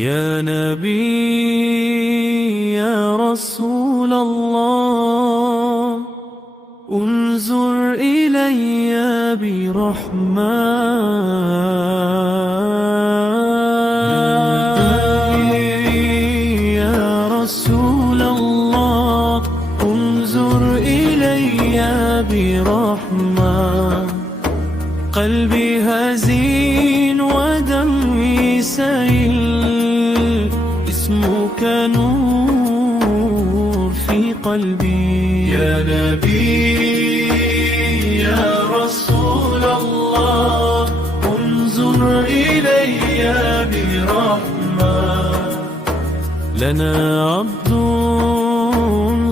يا نبي يا رسول الله، انظر إلي برحمة. يا رسول الله، انظر إلي برحمة. قلبي هزين ودمي سيل، اسمك نور في قلبي. يا نبي يا رسول الله، انظر إلي برحمة. لنا عبد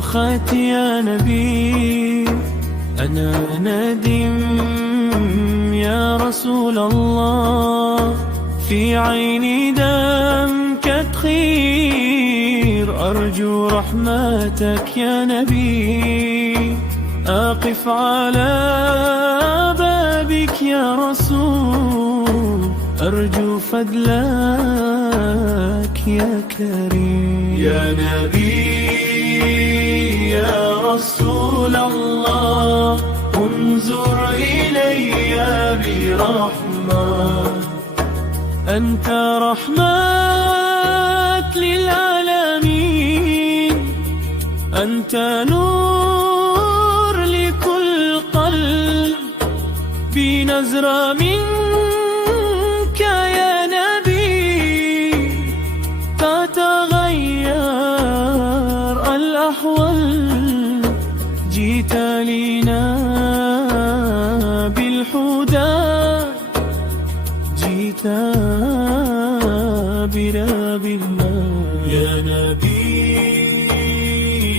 خات يا نبي، أنا ندم يا رسول الله. في عيني دم كتخير، أرجو رحمتك يا نبي. أقف على بابك يا رسول، أرجو فضلك يا كريم. يا نبي يا رسول الله، انظر إلي برحمة. أنت رحمة للعالمين، أنت نور لكل قلب. بنظرة منك يا نبي تتغير الأحوال. جئت لنا بالهدى، جئت براب الماء. يا نبي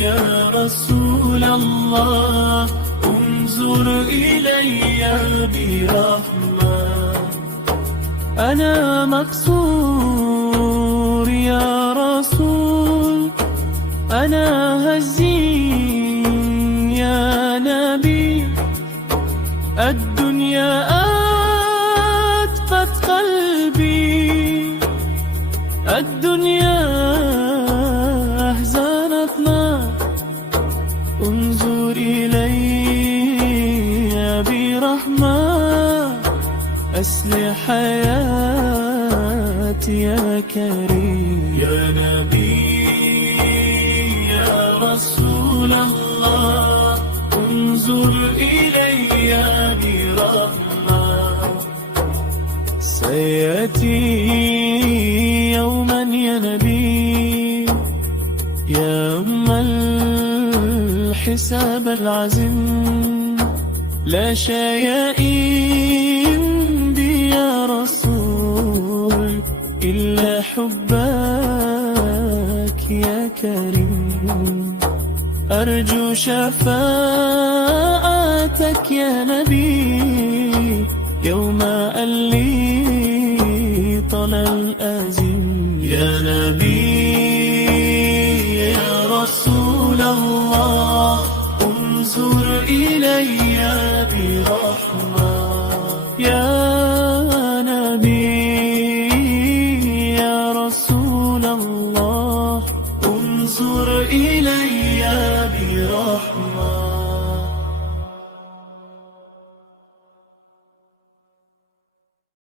يا رسول الله، انظر إلي برحمة. أنا مكسور يا رسول، أنا هزين يا نبي. الدنيا أتفت قلبي، الدنيا أحزنتنا. انظر إلي برحمة، أصلح حياتي يا كريم. يا نبي يا رسول الله، انظر إلي برحمة. سيأتي يوما يا نبي، يوم الحساب العظيم. لا شيء بي يا رسول إلا حبك يا كريم. أرجو شفاعتك يا نبي، يوم ألي طال الأزم. يا نبي